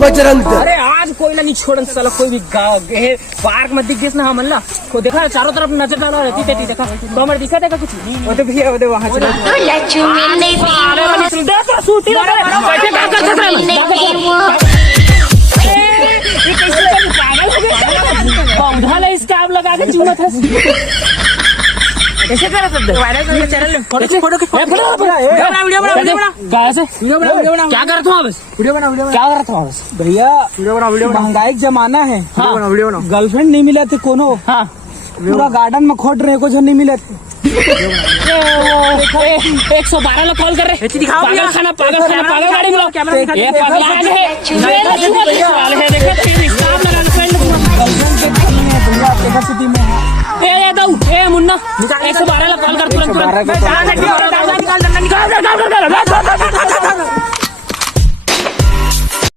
बजरंग दल। अरे आज कोई ना नहीं छोड़न साला कोई भी पार्क में दिख गया ना हमला को देखा चारों तरफ नजर डाला रहती थी देखा तो हमारे दिखा देखा कुछ वो तो भैया वो वहां चला पागल इसका आप लगा के चूमा था कैसे करा सकते वायरल करके चैनल में फोटो वीडियो बना क्या कर रहा था बस वीडियो बना क्या कर रहा था बस भैया वीडियो बना महंगाई का जमाना है। वीडियो बना गर्लफ्रेंड नहीं मिले थे कोनो। हाँ पूरा गार्डन में खोट रहे कुछ नहीं मिले थे। 112 लोग कॉल कर रहे पागल खाना पागल गाड़ी में कैमरा मुन्ना 112 कॉल कर तुरंत